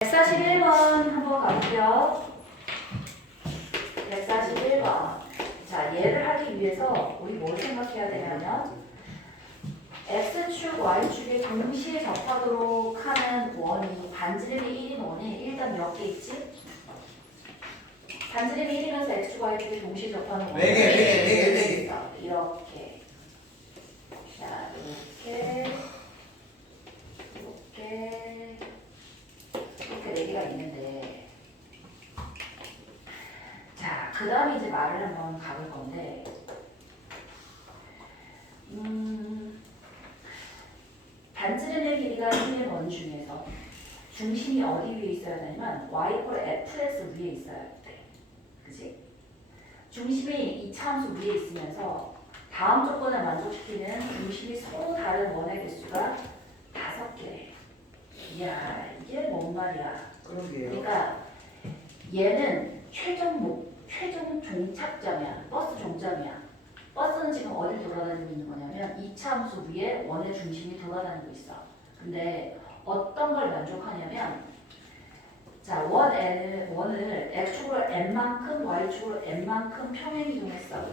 141번 한번 가볼게요. 141번. 자, 얘를 하기 위해서 우리 뭘 생각해야 되냐면 x축, y축에 동시에 접하도록 하는 원이 반지름이 1인 원이 일단 몇 개 있지? 반지름이 1이면서 x축, y축에 동시에 접하는 원이 네 개, 네 개, 네 개, 네 개. 있어. 이렇게. 자, 이렇게. 이렇게. 개가 있는데 자, 그 다음에 이제 말을 한번 가볼 건데 음, 반지름의 길이가 1의 원 중에서 중심이 어디 위에 있어야 되냐면 y 이퀄 fx 위에 있어야 돼. 그지? 중심이 이 차함수 위에 있으면서 다음 조건을 만족시키는 중심이 서로 다른 원의 개수가 다섯 개래. 이야, 이게 뭔 말이야. 그러게요. 그러니까 얘는 최종 목, 최종 종착점이야. 버스 종점이야. 버스는 지금 어딜 돌아다니고 있는 거냐면 이 차 함수 위에 원의 중심이 돌아다니고 있어. 근데 어떤 걸 만족하냐면 자, 원 n을 원을 x축으로 n만큼 y축으로 n만큼 평행 이동했어.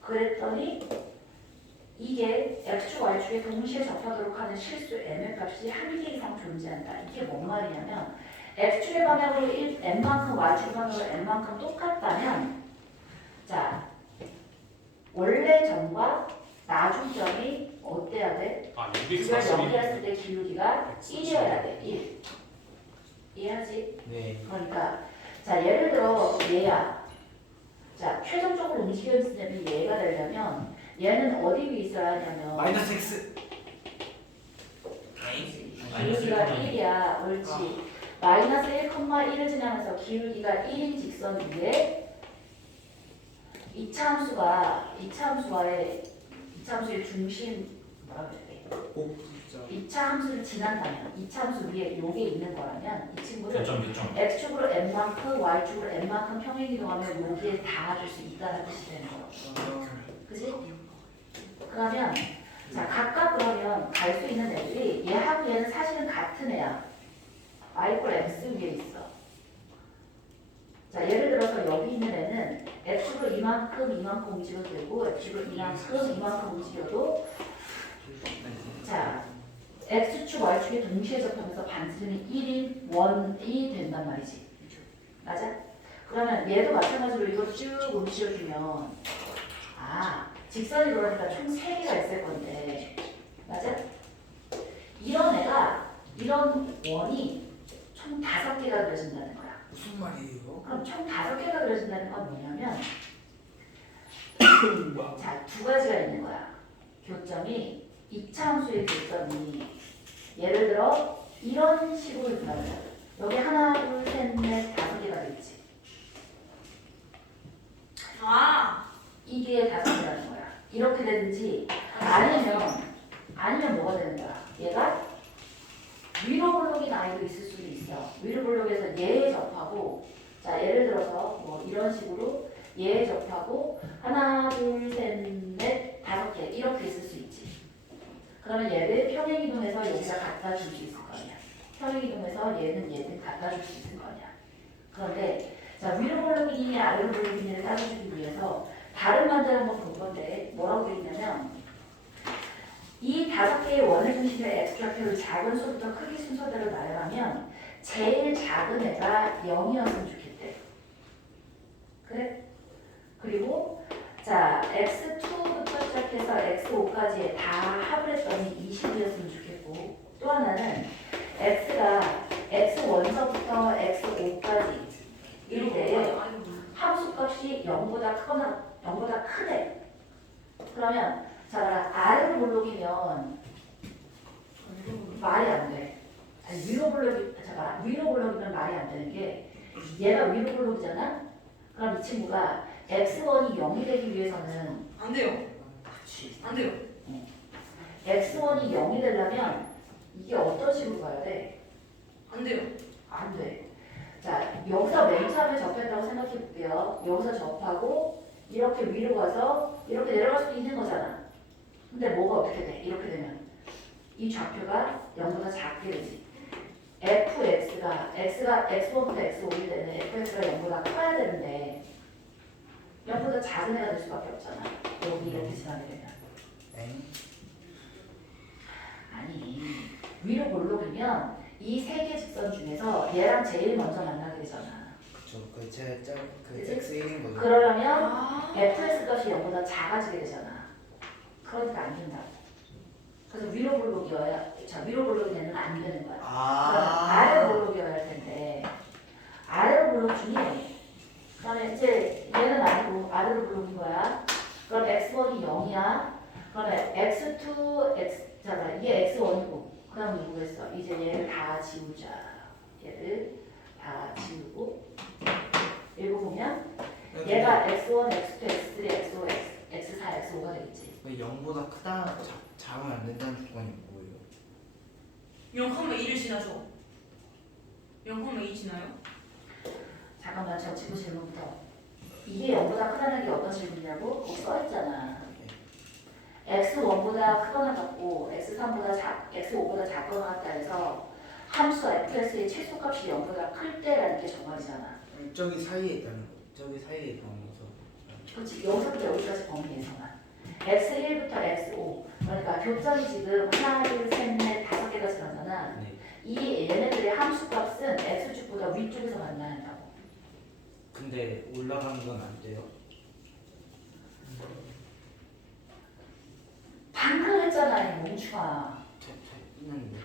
그랬더니 이게 x축, y축에 동시에 접하도록 하는 실수 m의 값이 한 개 이상 존재한다. 이게 뭔 말이냐면 x축의 방향으로 1, n만큼 y축의 방향으로 n만큼 똑같다면 자 원래 점과 나중 점이 어때야 돼? 아 이걸 241. 연결했을 때 기울기가 1이어야 돼. 1. 이해하지? 네. 그러니까 자 예를 들어 얘야. 자 최종적으로 움직였으면 얘가 되려면 얘는 어디 위에 있어야 하냐면 마이너스 x. 기울기가 1이야. 옳지. 마이너스 1,1을 지나면서 기울기가 1인 직선 위에 이차 함수가 이차 함수와의 이차 함수의 중심 뭐라 그래야 돼? 오 진짜. 이차 함수를 지난다면 이차 함수 위에 요게 있는 거라면 이 친구를 교점 교점. x축으로 n만큼 y축으로 n만큼 평행 이동하면 여기에 닿아줄 수 있다는 뜻이 되는 거야. 그지? 그러면 자 각각 그러면 갈 수 있는 애들이 얘하고 얘는 사실은 같은 애야. y 이퀄 x 위에 있어. 자 예를 들어서 여기 있는 애는 x축으로 이만큼 이만큼 움직여도 되고 x축으로 이만큼 이만큼 움직여도 자 x축 y축이 동시에 접하면서 반지름이 1인 원이 된단 말이지. 맞아? 그러면 얘도 마찬가지로 이걸 쭉 움직여주면 아 직선이 돌아니까 총 3개가 있을 건데 맞아? 이런 애가 이런 원이 총 5개가 그려진다는 거야. 무슨 말이에요? 그럼 총 5개가 그려진다는 건 뭐냐면 자, 두 가지가 있는 거야. 교점이 이차 함수의 교점이 예를 들어 이런 식으로 있다면 여기 하나, 둘, 셋, 넷, 다섯 개가 되겠지. 아, 이게 다섯 개라는 거야. 이렇게 되든지 아니면 아니면 뭐가 되는 거야? 얘가 위로 볼록인 아이도 있을 수도 있어. 위로 볼록에서 얘에 접하고 자 예를 들어서 뭐 이런 식으로 얘에 접하고 하나 둘셋넷 다섯 개 이렇게 있을 수 있지. 그러면 얘를 평행 이동해서 여기다 갖다 줄 수 있을 거 아니야. 평행 이동해서 얘는 얘는 갖다 줄 수 있을 거냐. 그런데 자 위로 볼록이냐 아래로 볼록이냐를 따져주기 위해서 다른 만들 한번 볼 건데 뭐라고 돼 있냐면 이 다섯 개의 원의 중심의 엑스트라표를 작은 수부터 크기 순서대로 나열하면 제일 작은 애가 0이었으면 좋겠대. 그래? 그리고 자 x2부터 시작해서 x5까지 다 합을 했더니 20이었으면 좋겠고 또 하나는 x가 x1서부터 x5까지 이때 함수값이 0보다 크거나 0보다 크대. 그러면 자 아래로 볼록이면 말이 안 돼. 아니, 위로 볼록이 잠깐 위로 볼록이면 말이 안 되는 게 얘가 볼록이잖아. 그럼 이 친구가 x1이 0이 되기 위해서는 안 돼요. 그렇지. 안 돼요. x1이 0이 되려면 이게 어떤 식으로 가야 돼? 안 돼요. 안 돼. 자, 여기서 맨 처음에 접했다고 생각해 볼게요. 여기서 접하고 이렇게 위로 가서 이렇게 내려갈 수도 있는 거잖아. 근데 뭐가 어떻게 돼? 이렇게 되면 이 좌표가 0보다 작게 되지. F 그러니까 x가 x1부터 x5일 때는 fx가 0보다 커야 되는데 0보다 작은 애가 될 수밖에 없잖아. 여기 이렇게 지나게 되면. 엥? 아니 위로 볼록이면 이 세 개 직선 중에서 얘랑 제일 먼저 만나게 되잖아. 그쵸. 그 제일 짧그 그치? X1인 거죠. 그러려면 아. fx 값이 0보다 작아지게 되잖아. 그러니까 안 된다고. 그래서 위로 볼록이어야 자 위로 볼록이 되면 안 되는 거야. 아. 아래로 볼록이어야 할 텐데 아래로 볼록 중에 그러면 이제 얘는 아니고 아래로 볼록인 거야. 그럼 x1이 0이야. 그러면 x2, x 잠깐 이게 x1이고 그 다음 누구겠어? 이제 얘를 다 지우자. 얘를 다 지우고 읽어보면 얘가 x1, x2, x3, x5, x, x4, x5가 되겠지. 0보다 크다 작, 작으면 안 된다는 조건이 뭐예요? 0,1을 지나죠. 0,2 지나요? 잠깐만 저 지구 질문부터 이게 0보다 크다는 게 어떤 질문이냐고? 거기 써있잖아 x1보다 크거나 같고 x3보다 작, x5보다 작거나 같다 해서 함수 fx의 최소값이 0보다 클 때라는 게 정말이잖아 저기 사이에 있다는 거. 저기 사이에 있다는 거죠. 그렇지 여기서부터 여기까지 범위에서만 x1부터 x5 그러니까 교점이 지금 하나 둘 셋 넷 다섯 개가 지나잖아 네. 이 얘네들의 함수값은 x축보다 위쪽에서 만나야 한다고 근데 올라가는 건 안 돼요. 방금 했잖아 이 멍충아 저, 저 있는데.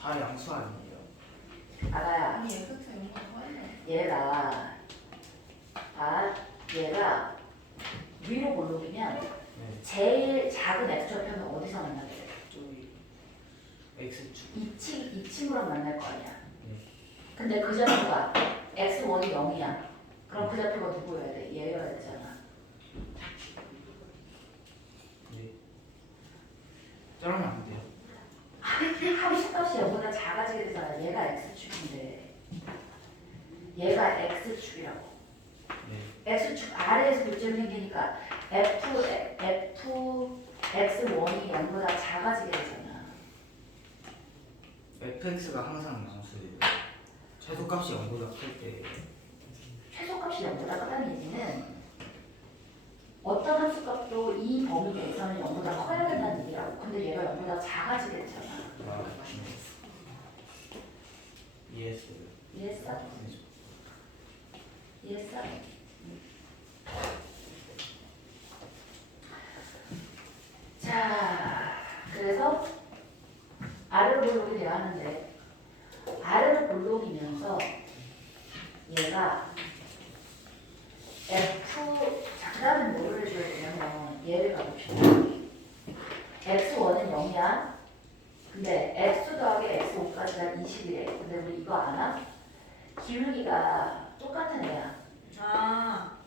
다 양수 아니에요? 아가야 아니 fx 0보다 커야 얘가 아 얘가 위로 볼록이면 네. 제일 작은 x좌표는 어디서 만나게 돼? 저기 X축. 이 친, 이 친구랑 만날 거 아니야 네. 근데 그 좌표가 x1이 0이야 그럼 그 좌표가 누구여야 돼? 얘여야 되잖아 네. 저러면 안 돼요. 함수값이 0보다 작아지게 되잖아 얘가 x축인데 얘가 x축이라고 네. X축 아래에서 교점이 생기니까 f, f, x1이 0보다 작아지게 되잖아 fx가 항상 양수예요. 최소값이 0보다 클 때. 최소값이 0보다 크다는 얘기는 어떤 함수값도 이 범위 내에서는 0보다 커야 된다는 얘기라고 근데 얘가 0보다 작아지게 되잖아 아, 이해했어요. 이해했어? 네. 이해했어? 자, 그래서 아래로 볼록이 돼야 하는데 아래로 볼록이면서 얘가 F 자, 그 다음에 뭐를 해줘야 되냐면 얘를 가봅시다. X1은 0이야. 근데 X 더하기 X5까지가 20이래. 근데 우리 이거 아나? 기울기가 똑같은 애야. 아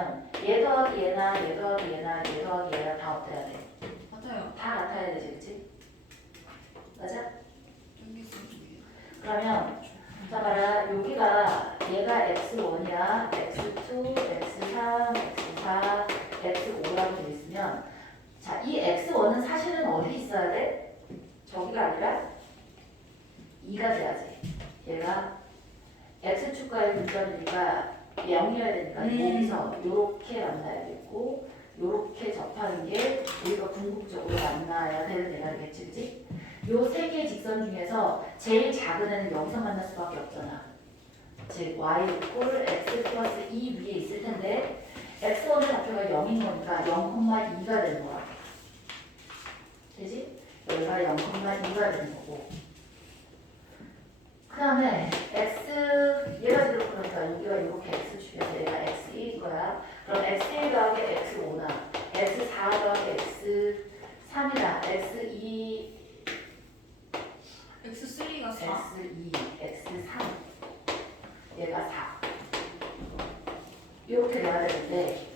그러면 얘 더하기 얘나 얘 더하기 얘나 얘 더하기 얘나 다 어때야 돼? 맞아요. 다 같아야 되지, 그치? 맞아? 그러면 자 봐라 여기가 얘가 x1이야 x2, x3, x4, x5라고 돼 있으면 자 이 x1은 사실은 어디 있어야 돼? 저기가 아니라 2가 돼야지 얘가 x축과의 분점이니까 0이어야 되니까 음. 여기서 요렇게 만나야겠고 요렇게 접하는 게 우리가 궁극적으로 만나야 되는 대략이겠지 그치? 요세 개의 직선 중에서 제일 작은 애는 여기서 만날 수밖에 없잖아. 즉 y 이퀄 x 플러스 2 위에 있을 텐데 x1의 좌표가 0인 거니까 0,2가 되는 거야. 되지? 여기가 0,2가 되는 거고. 그 다음에 x 얘가 지금 그러니까 여기가 이렇게 x축이어서 얘가 x1일 거야. 그럼 x1 더하기 x5나 x4 더하기 x3이나 x2 x3가 4. x2, x3 얘가 4 이렇게 돼야 되는데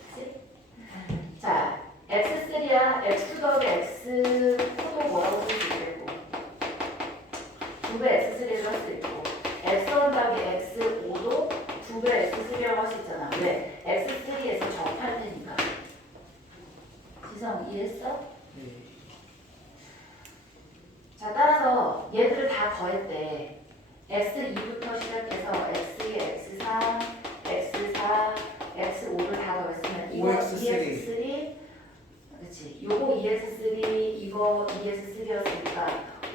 ES3 이거 ES3였으니까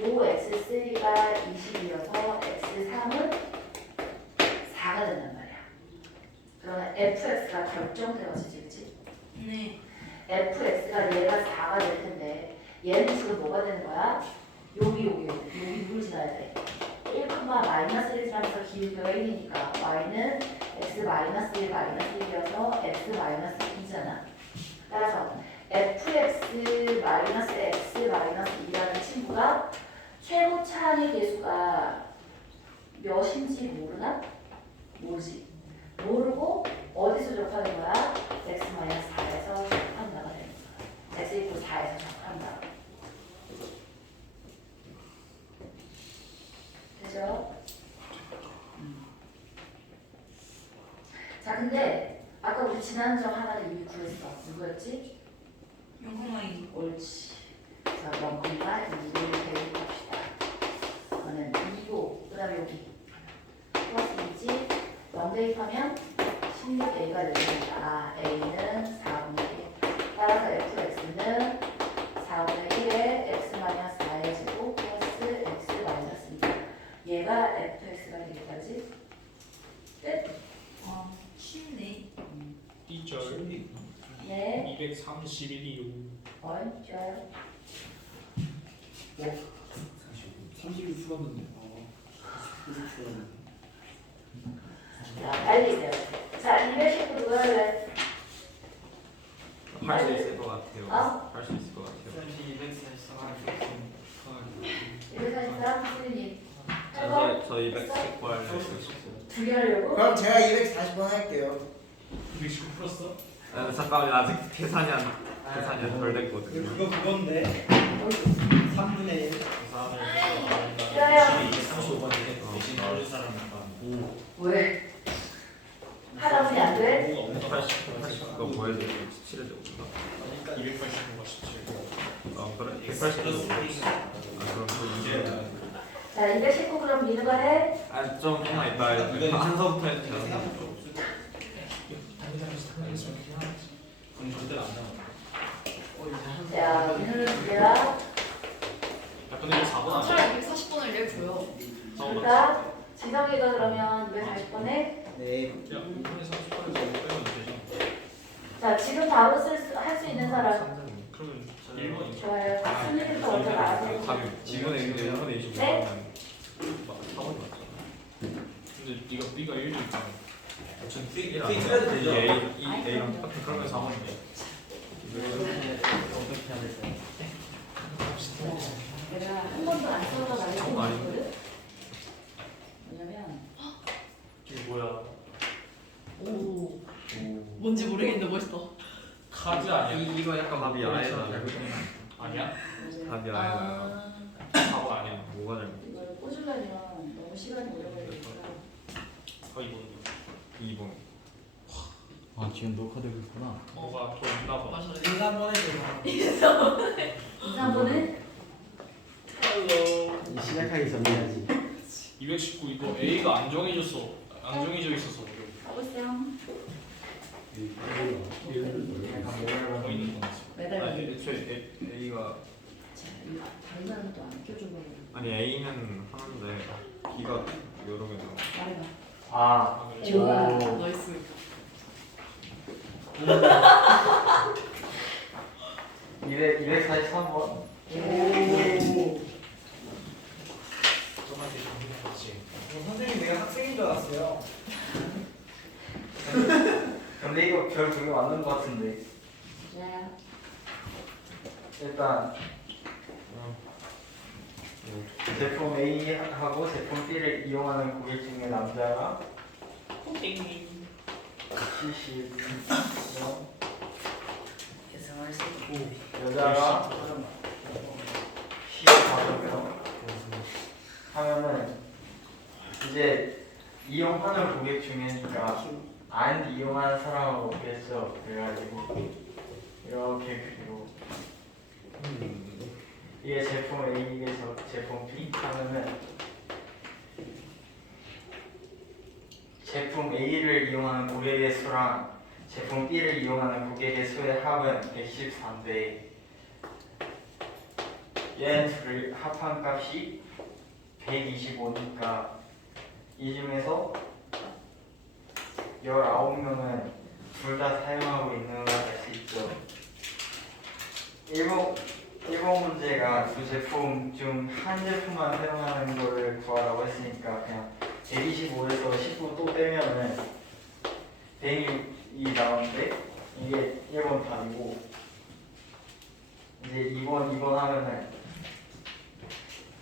5x3가 20이어서 S3은 4가 된단 말이야. 그러면 fx가 결정되어지지, 네. fx가 얘가 4가 될 텐데 얘는 지금 뭐가 되는 거야? 여기 여기 여기 누굴 지나야 돼? 1, 마이너스 1 지나면서 기울기가 1이니까 y는 x 마이너스 1 마이너스 1이어서 x 마이너스 2잖아. 따라서 fx 마이너스 x 마이너스 2라는 친구가 최고 차항의 개수가 몇인지 모르나? 모르지. 모르고 어디서 접하는 거야? x 마이너스 4에서 접한다가 되는 거야. x 이고 4에서 접한다. 되죠? 음. 자, 근데 아까 우리 지난 점 하나를 이미 구했어. 누구였지? 영광이. 옳지. 자, 원금과 2를 대입합시다. 그거는 2고, 그 다음에 여기. 플러스 2지. 0 대입하면 16a가 되니까 아, a는 4분의 1. 따라서 fx는 4분의 1에 x 마이너스 4의 제곱 플러스 x 마이너스 2. 얘가 fx가 되겠다지? 끝? 아, 쉽네. 2절 네. 231이 요 어, 좋아요. 30이 추가됐네. 어. 30이 추가됐네. 자, 빨리 돼요. 자, 219 누가 할래? 할 수 있을 것 같아요. 어? 할 수 있을 것 같아요. 243 수린이 저, 저 210번 할수 있어요. 두개 하려고? 그럼 제가 240번 할게요. 219 풀었어? 아, 잠깐만 아직 계산이 안 계산이 안덜 됐거든요. 그거 그건데. 3분의 1. 싫어요. 35번인데 대신 어른 사람 왜? 할아버지 안 돼? 뭐가 없나? 80, 80 그거 보여줘. 17에 되구나. 289가 17 아 그래? 180아 그럼 또 이제 자, 219 그럼 민우가 해? 아좀 조금만 이따 한서부터 해도 되나? 그럼 절대로 안 나와 자, 개야. 야 근데 이거 4번 아니야? 차라리 240번을 내줘요. 그러니까 지성이가 그러면 240번 해? 네. 야 5분의 30번에서 5 빼면 되잖아 자, 지금 바로 할수 있는 사람. 그러면 1번이죠 좋아요. 순위부터 먼저 나와주세요. 답이 2분의 1, 2분의 25 네? 하면 4번이 맞잖아. 근데 이거 B가 1도 있잖아 전 C 1 C 틀려도 되죠? A, E, A랑 똑같은 그러면 그러면 4번이네 내가 안? 뭐냐면, 이게 뭐야 오. 뭔지 모르겠는데 멋있다. 카드 아니야? 이, 이거 약간 답이 아니다. 아니야? 답이 아니다. 아. 4번 아니야 뭐가 잘못? 이걸 꽂으려면 너무 시간이 오래 걸리니까. 어 2번 2번. 아 지금 녹화되고 있구나. 뭐가 더 있나 봐 맞아요. 3번 해줘. 2, 3번은? 전에 해야지. 219 이거 A가 안 정해졌어 안 정해져 있어서. 가보세요. 뭐 있는 거지 매달 아니 애초에 A, A가 다른 A는 하는데 B가 여러 개 나와. 말해봐. 아. 아 그래 오. 나이스. 이 243번. 오. 봤지 선생님 내가 학생인 줄 알았어요. 근데 이거 별두개 맞는 것 같은데. 자, 일단 제품 A하고 제품 B를 이용하는 고객 중에 남자가 70명, 예상할 수 있고. 여자가 15명 하면은 이제 이용하는 고객 중에니까 안 이용하는 사람은 없겠어 그래가지고 이렇게 그리고 이게 제품 A 에서 제품 B 하면은 제품 A를 이용하는 고객의 수랑 제품 B를 이용하는 고객의 수의 합은 113대 얘는 둘 합한 값이 125니까 이 중에서 19명은 둘 다 사용하고 있는 걸 알 수 있죠. 1번, 1번 문제가 두 제품 중 한 제품만 사용하는 거를 구하라고 했으니까 그냥 125에서 19 또 빼면은 106이 나오는데 이게 1번 답이고 이제 2번, 2번 하면은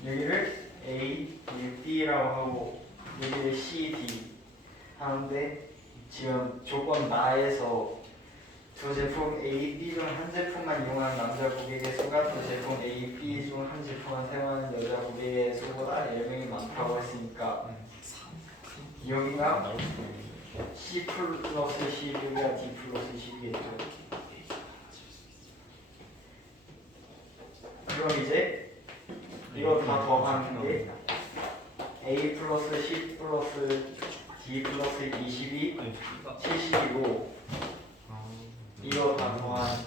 여기를 A, 여기 B라고 하고 여기를 C, D 하는데 지금 조건 나에서 두 제품 A, B 중 한 제품만 이용하는 남자 고객의 수가 두 제품 A, B 중 한 제품만 사용하는 여자 고객의 수보다 10명이 많다고 했으니까 나올 수 있는 C 플러스 C, 여기가 D 플러스 C겠죠. 그럼 이제 이거 다 더하는 게 A 플러스 C 플러스 D 플러스 20이 아니 B가 70이고 이거 다 더한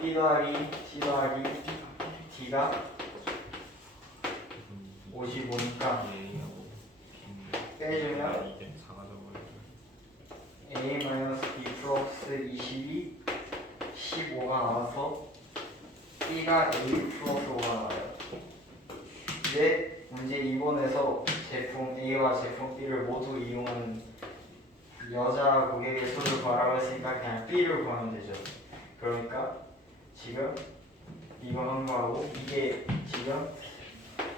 B 더하기 C 더하기 D가 55니까 a 플러스 5가 이제 문제 2번에서 제품 A와 제품 B를 모두 이용한 여자 고객의 수를 구하라고 했으니까 그냥 B를 구하면 되죠. 그러니까 지금 2번 한 거하고 이게 지금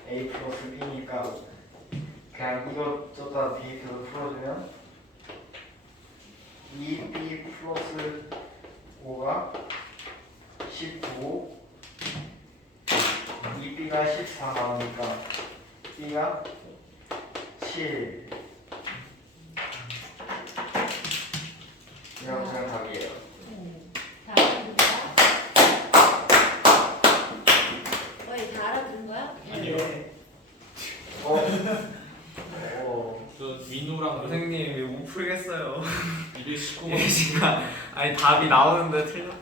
A 플러스 B니까 그냥 이것저것 B 계속 풀어주면 2B 플러스 5가 19 2b가 14 나오니까 b가 7 이렇게 답이에요 다 알아듣는 거야? 어이 다 알아듣는 거야? 아니요. 어? 어저 민우랑 선생님 이거 못 풀겠어요 219번 시간 아니 답이 나오는데 틀렸대요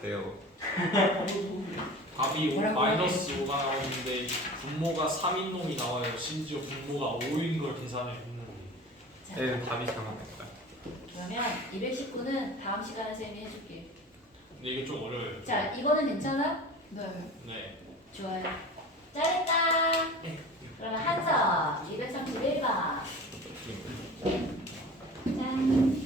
답이 마이너스 5가 나오는데 분모가 3인 놈이 나와요. 심지어 분모가 5인 걸 계산을 했는데. 자, 얘는 답이 잘못됐다 그러면 219는 다음 시간에 쌤이 해줄게. 근데 이거 좀 어려워요. 자, 이거는 괜찮아? 네. 네. 좋아요. 잘했다. 그러면 한서 231번. 짠.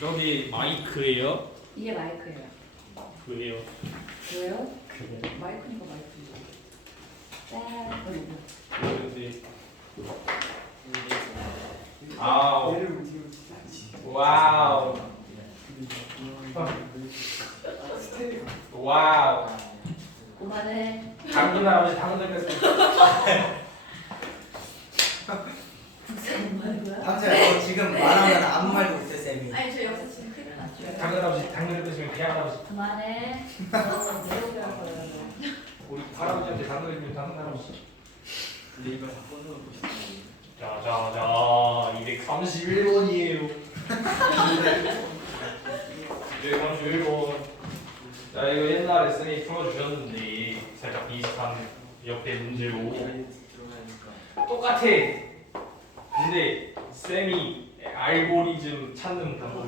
저기 마이크예요? 이게 마이크예요. 그래요. 왜요? 마이크니까 마이크. 짠. 근데 아우 와우 와우 그만해. 당근 할아버지 당근 뺐어 무슨 말인 거야? 남자야 너 지금 말하면 아무 말도 할아버지 그만해. 우리 할아버지한테 당근 뺐으면 당근 할아버지 근데 이거 다 꺼내놓고 싶어 자자자 231번이에요. 231번. 자 이거 옛날에 쌤이 풀어주셨는데 살짝 비슷한 역대 문제로. 들어가니까? 똑같아